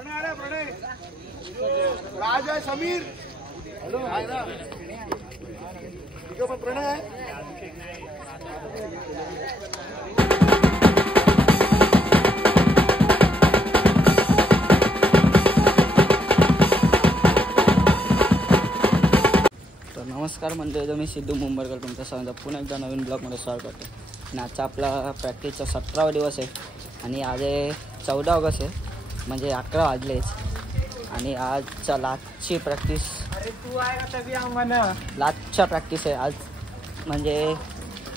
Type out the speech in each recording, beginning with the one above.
प्रणय राजा Sameer hello आहे ना ठीक आहे प्रणय आहे नमस्कार मंडळी, मी सिद्धू मुंबईकर तुमच्या सर्वांचा पुन्हा एकदा नवीन ब्लॉगमध्ये स्वागत करतो. आणि आजचा आपला प्रॅक्टिसचा 17वा दिवस आहे आणि आज आहे 14 ऑगस्ट आहे, म्हणजे 11 वाजलेच. आणि आजच्या लास्टची प्रॅक्टिस लास्टच्या प्रॅक्टिस आहे आज. म्हणजे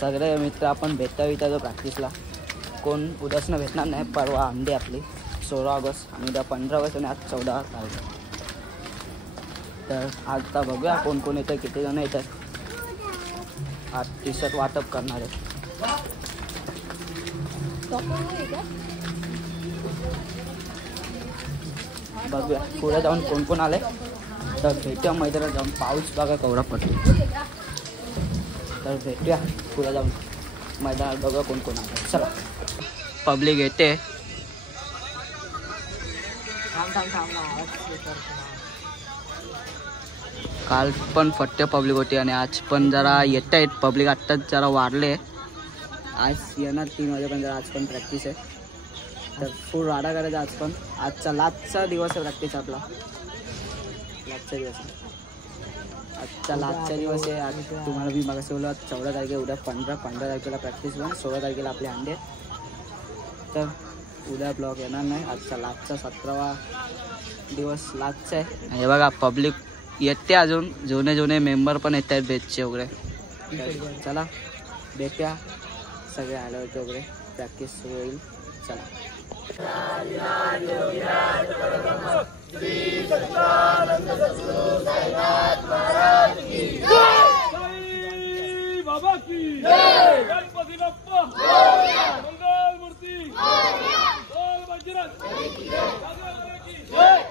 सगळे मित्र आपण भेटता प्रॅक्टिसला. कोण उद्यासनं भेटणार नाही. परवा अंडी आपली 16 ऑगस्ट आणि उद्या 15 ऑगस्ट आणि आज 14 तारीख. तर आता बघूया कोण कोण येतं, किती जण येतात. आज टी शर्ट वाटप करणार आहे. बघूया पुढे जाऊन कोण कोण आले तर भेटूया मैदानात जाऊन. पाऊस बघा केवढा पडतो. तर भेटूया पुढे जाऊन मैदानात, बघूया कोण कोण आले. चला पब्लिक येते. काल पण फट्टे पब्लिक होती आणि आज पण जरा येत आहेत पब्लिक. आत्ताच जरा वाढले. आज येणार 3 वाजेपर्यंत. आज पण प्रॅक्टिस आहे तर फुल राडा करायचा आज पण. आजचा लास्टचा दिवस आहे प्रॅक्टिस आपला. लास्टचा दिवस आहे आजचा. लास्टचा दिवस आहे आज. तुम्हाला मी मागाशी बोललो 14 तारखेला. उद्या 15 तारखेला प्रॅक्टिस पण. 16 तारखेला आपले अंडे. तर उद्या ब्लॉग येणार नाही. आजचा लास्टचा 17वा दिवस लास्टचा आहे. हे बघा पब्लिक येते अजून. जुने मेंबर पण येत आहेत बेचचे वगैरे. चला भेटूया सगळे आल्यावरती वगैरे. प्रॅक्टिस सुरू होईल. चला बाबा की गणपती बाप्पा मंगल मूर्ती बोल बजरंग की जय.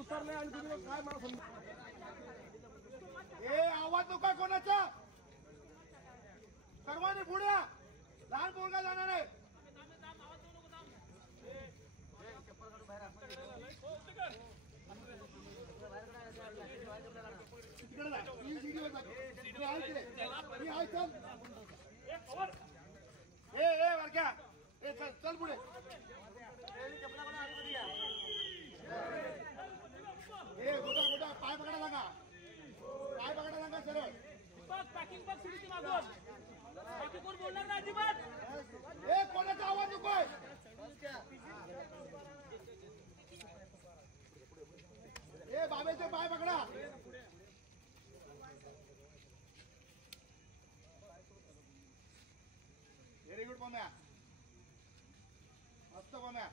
उतरले आणि तुम्ही काय मला समजा. आवाज नका कोणाचा. सर्वांनी पुढे या. लहान पोरगा जाणार आहे. चल पुढे. पाय पकडा लागा. पाय पकडा लागा सरळ. पॅकिंग बॉक्स सुरू मागून बाकी कोण बोलणार नाही अजिबात. कोणाचा आवाज नकोय. बाबेचे पाय पकडा. Very good Pamya. मस्त पम्या.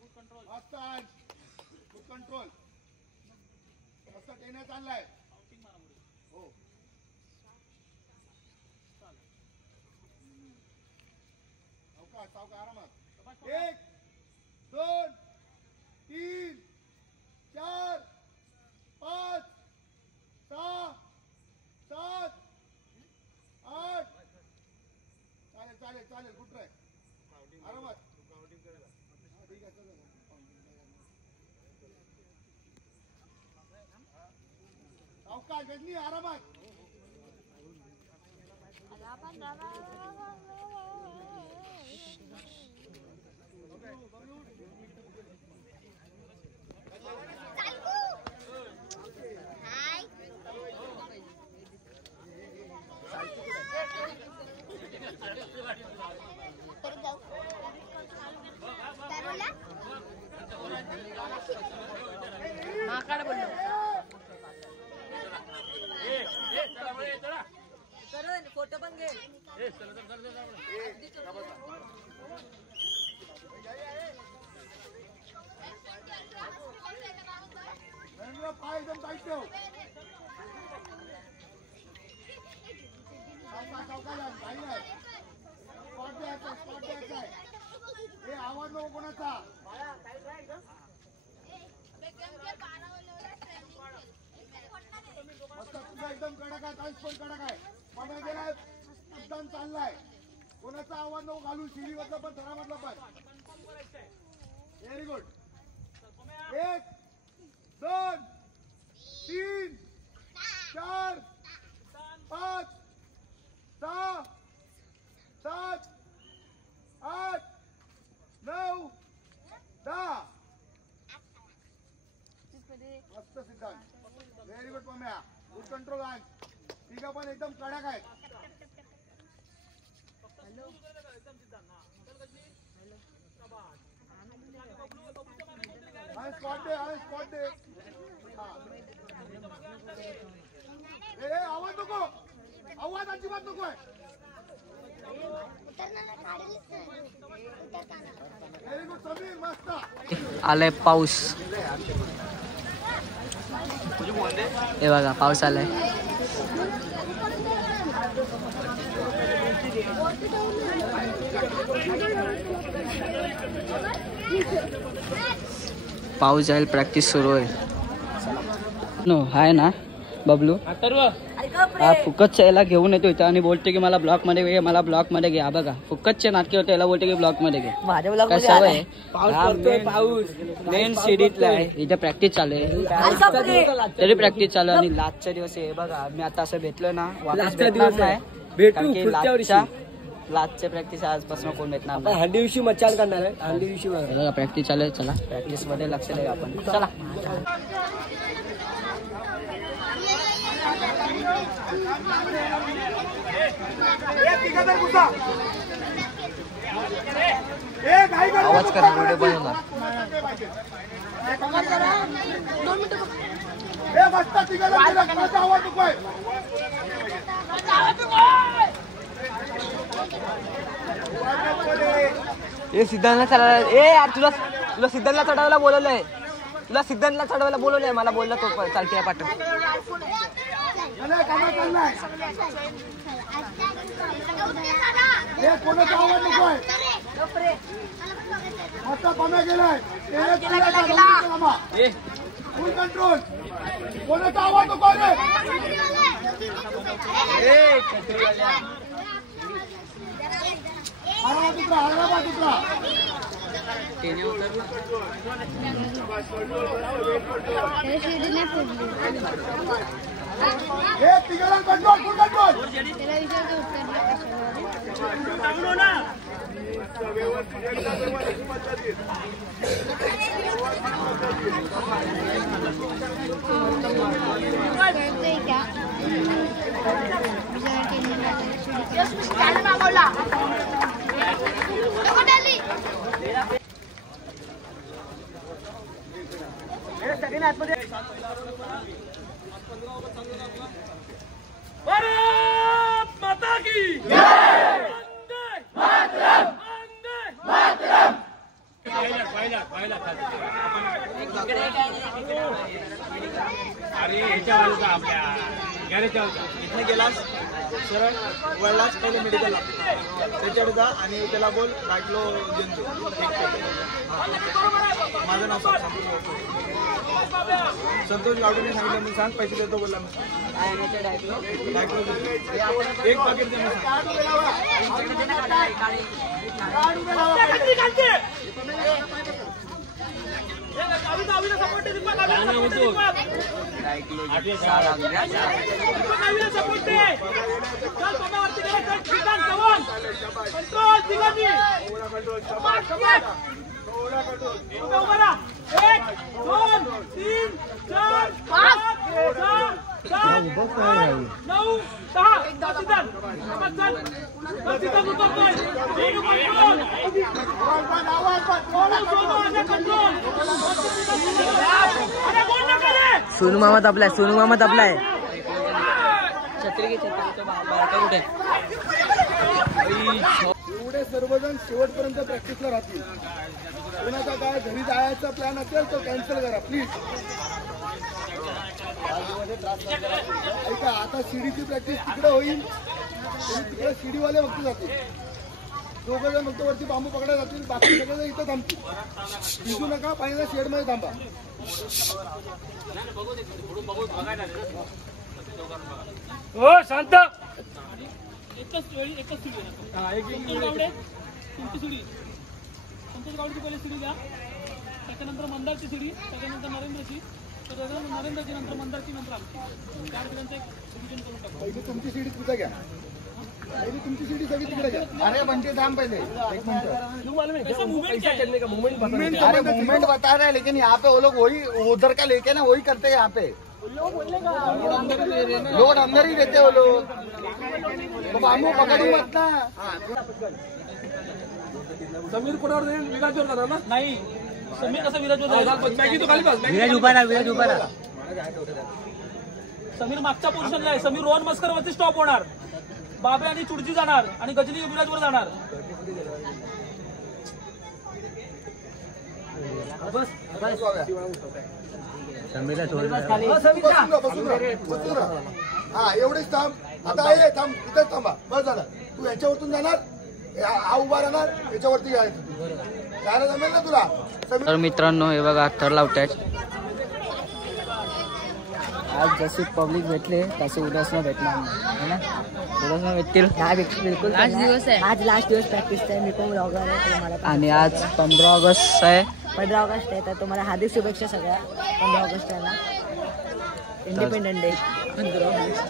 Good control. मस्त गुड कंट्रोल. मस्त टेन्या चाललाय. हो सावका आरामात. 1 2 3 4 5 6 7 8. चालेल गुड ट्राय. आरामात. ठीक आहे. गजनी आरामात. फोटो पण घे. पाय एकदम टाईट ठेव. स्पॉट द्यायचा आहे. हे आवाज नको कोणाचा. मस्त तुझा एकदम कडक आहे. काहीच पण कडक आहे. पडा गेलाय एकदम चाललाय. कोणाचा आवाज नको घालून. शिडीवरला पण थरामधला पण. Very good. 1 2 3 4 5 6 7 8 9 10. मस्त सिद्धांत. Very good Pamya. Good control आहे. तिघं पण एकदम कडक आहेत. स्पॉट दे. स्पॉट दे. आवाज नको. आवाज अजिबात नको आहे. Very good Sameer. मस्त. आलाय पाऊस. हे बघा पाऊस आलाय. पाऊस जाईल. प्रॅक्टिस सुरू आहे. नो आहे ना बबलू. हा फुकटच्या याला घेऊन येतो इथं आणि बोलते की मला ब्लॉक मध्ये घे. मला ब्लॉक मध्ये घे. हा बघा फुकटचे नाटके होते. याला बोलते की ब्लॉक मध्ये घे. पाऊस मेन सिडीतला आहे. इथे प्रॅक्टिस चालू आहे. तरी प्रॅक्टिस चालू आहे. आणि लास्टचा दिवस आहे. बघा मी आता असं भेटलो ना. लास्टच्या प्रॅक्टिस आजपासून कोण भेटणार नाही. हल्ली दिवशी मच्छान करणार आहे. हल्ली दिवशी प्रॅक्टिस चालू आहे. चला प्रॅक्टिस मध्ये लक्ष देऊ आपण. चला आवाज करा. व्हिडिओ बनवणार. आवाज नको आहे. सिद्धांतला चढायला. यार तुला सिद्धांतला चढायला बोलवलंय. मला बोलला तो चालते पाठ. कोणाचा आवाज नको आहे. मस्त पम्या गेलाय. फुल कंट्रोल. कोणाचा आवाज नको आहे. हरवा तुकडा. हे तिघांना कंट्रोल. फुल कंट्रोल. भारत माता की अरे ह्याच्या बाजूचा आपल्या गॅरेजच्या इथे गेलास सरळ वळलाच पहिले मेडिकलला त्याच्याकडे जा आणि त्याला बोल बाटलो देतो. माझं नाव संतोष गावडेने सांगितलं. मी सांग पैसे देतो बोलला. मी एक पाकिट दे. दीपक आवीला सपोर्ट दे दीपक आवीला सपोर्ट दे दीपक आवीला सपोर्ट दे चल बाबा वरती गेला चल ठिकाण जवान कंट्रोल दिगानी उभा राहा 1 2 3 4 5 6 7 9 10 सिद्धांत सोनू मामा तपलाय छत्री घे छत्री बारका कुठे एवढे सर्वजण शेवटपर्यंत प्रॅक्टिसला राहतील. कोणाचा काय घरी जायचा प्लॅन असेल तो कॅन्सल करा प्लीज. ऐका आता शिडीची प्रॅक्टिस तिकडे होईल. तिकडे शिडीवाले फक्त जातील. दोघं जण फक्त वरती बांबू पकडायला जातील. बाकी सगळे जण इथं थांबतील. भिजू नका. पहिल्या शेडमध्ये थांबा. हो शांत एकच वेळी एकच सुडी तुमची सुडी संतोष गावडीची पहिली सुडी द्या. त्याच्यानंतर मंदारची सुडी, त्याच्यानंतर नरेंद्रची, नरेंद्रची नंतर मंदारची, नंतर आमची. 4 जणांचं एक डिव्हिजन करून टाकू. पहिली तुमची सीडी तिथं घ्या. पहिली तुमची सीडी सगळी तिकडे घ्या. अरे म्हणजे थांब पहिले 1 मिनिट. अरे मूवमेंट बता रहे हैं लेकिन यहाँ पे वो लोग वही उधर का लेके ना वही करते हैं. यहाँ पे लोड अंदर ही देते वो लोग. तो बांबू पकड़ू मत ना. समीर कोणावर विराजवर जाणार ना? नाही समीर कसं विराजवर जाणार? विराज उभा राहा. समीर मागच्या पोझिशनला आहे. समीर रोहन मस्कर वरती स्टॉप होणार. बाबे आणि चुडजी जाणार आणि गजनी विराजवर जाणार. हा एवढेच थांब. आता आहे थांब इथंच थांबा. बस झालं. तू याच्यावरतून जाणार. हा उभा राहणार. याच्यावरती जायला जमेल ना तुला. तर मित्रांनो हे बघा थर लावतायत. आज जशी पब्लिक भेटले तसे उद्यासनं भेटणार नाही ना. उद्यासनं भेटतील. बिलकुल लास्ट दिवस आहे. आज लास्ट दिवस प्रॅक्टिसचा आहे. मी पण ब्लॉगर आहे. तुम्हाला आणि आज 15 ऑगस्ट आहे. 15 ऑगस्ट आहे. तर तुम्हाला हार्दिक शुभेच्छा सगळ्या. 15 ऑगस्ट आहे ना इंडिपेंडन्स डे. 15 ऑगस्ट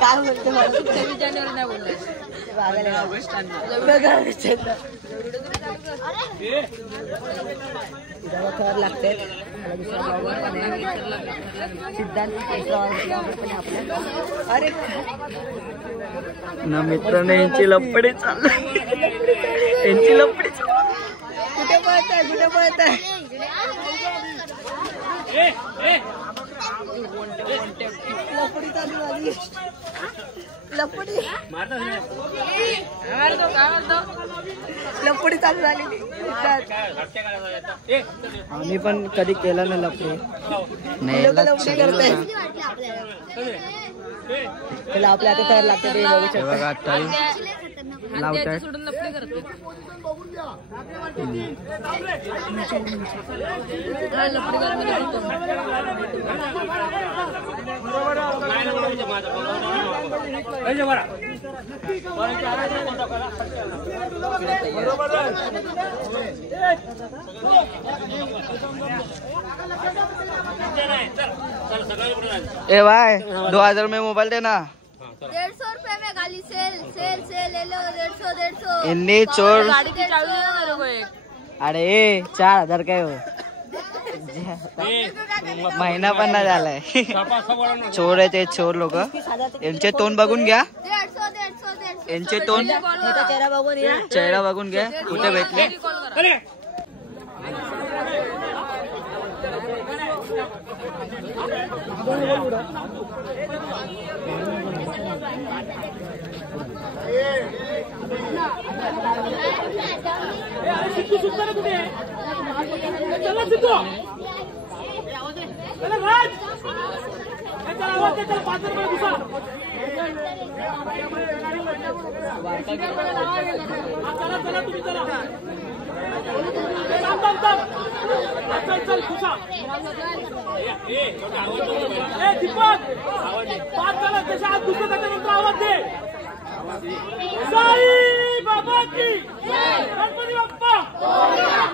काय बोलतो 26 जानेवारी नाही बोलले. थर लागते. सिद्धांत अरे ना मित्रांनो यांची लपडी चालू. यांची लपडी कुठे पळताय लपडी चालू झाली. लपडी चालू झाली. आम्ही पण कधी केलं नाही लपडी. नाही लपडी करताय. त्याला आपल्या आता तयार लागते ते बघू शकता. बघा तरी लावतायत. ए भाई 2000 में मोबाइल देना. 150 रुपए में खाली सेल सेल सेल ले लो. 150 इन्नी चोर. गाड़ी की चाबी दे दो मेरे को एक. अरे 4000 काय हो. महिना पण नाही झालाय. चोर आहे ते चोर लोक. यांचे तोंड बघून घ्या. 150 यांचे तोंड चेहरा बघून घ्या कुठे भेटले. सिद्धू सुद्धा ना कुठे चला सिद्धू चला राज चला आवाज चला 5 रुपये घुसा. चला चला तुम्ही चला. चल घुसा. दीपक 5 चला त्याच्या आत घुसलं त्याच्यानंतर आवाज दे. साई बाबा की गणपती बाप्पा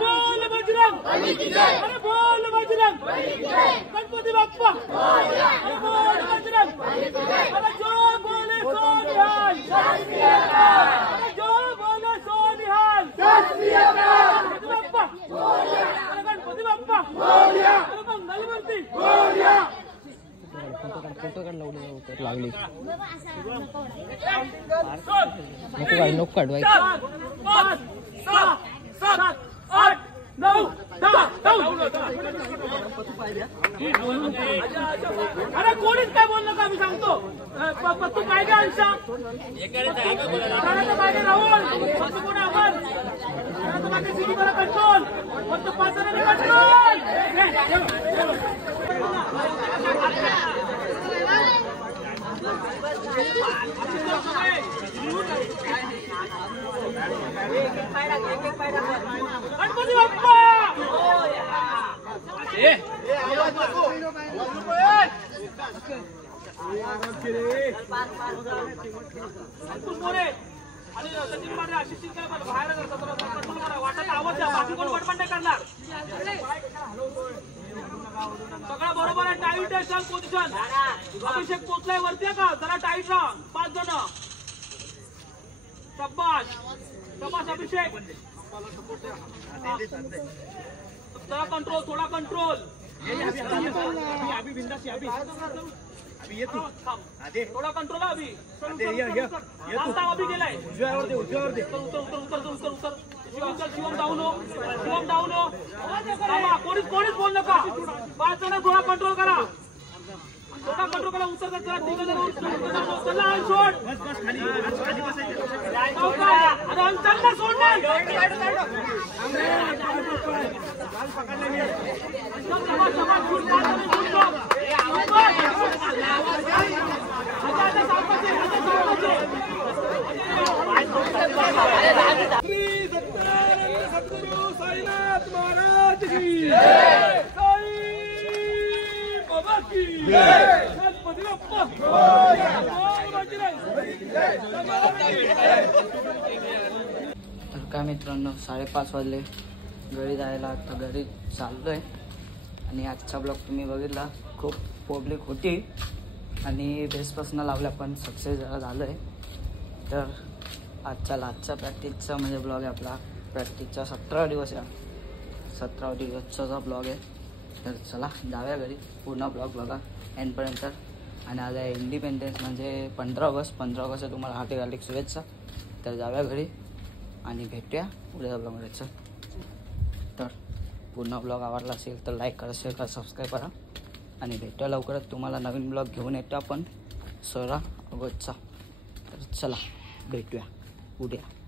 बोल बजरंग अरे बोल बजरंग गणपती बाप्पा अरे बोल बजरंग अरे जो बोले सो निहाल अरे जो बोले सो निहाल गणपती बाप्पा अरे गणपती बाप्पा अरे मंगलमूर्ती लागली नको काढवाय 5 6 7 8 9 10 अरे कोणीच काय बोल नका मी सांगतो तू काय काय अंशा मागे राहुल कोण अमर मागे सिटी करा कंट्रोल फक्त 5 जणांनी कंट्रोल गणपती बाप्पा संतोष मोरे आणि सचिन पांढरे आशिष शिंदे बाहेर वाटत आवाज द्या बाकी कोण बडबड नाही करणार सगळं बरोबर आहे टाईट आहे चल पोझिशन अभिषेक पोचलाय वरती का जरा टाईट राहा 5 जण शाबाश शाबाश अभिषेक जरा कंट्रोल थोडा कंट्रोल थोडा कंट्रोल अभि अभि गेलाय उतर शिवम डाऊन हो कोणीच बोल नका 5 जण थोडा कंट्रोल करा उत्तर चला सोड अंचलला सोडणार सद्गुरु साईनाथ महाराज की तर काय मित्रांनो 5:30 वाजले घरी जायला आता घरी चाललोय आणि आजचा ब्लॉग तुम्ही बघितला खूप पब्लिक होती आणि बेसपासून लावल्या पण सक्सेस जरा झालोय तर आजचा प्रॅक्टिसचा म्हणजे ब्लॉग आहे आपला प्रॅक्टिसचा 17 दिवस आहे 17 दिवसचा ब्लॉग आहे तर चला जाऊया घरी पूर्ण ब्लॉग बघा एंडपर्यंत आणि आज आहे इंडिपेंडन्स म्हणजे 15 ऑगस्ट तुम्हाला हार्दिक शुभेच्छा तर जाऊया घरी आणि भेटूया पुढच्या ब्लॉगमध्ये चल तर पूर्ण ब्लॉग आवडला असेल तर लाईक करा शेअर करा सबस्क्राईब करा आणि भेटूया लवकरच तुम्हाला नवीन ब्लॉग घेऊन येतो आपण 16 ऑगस्टचा तर चला भेटूया उद्या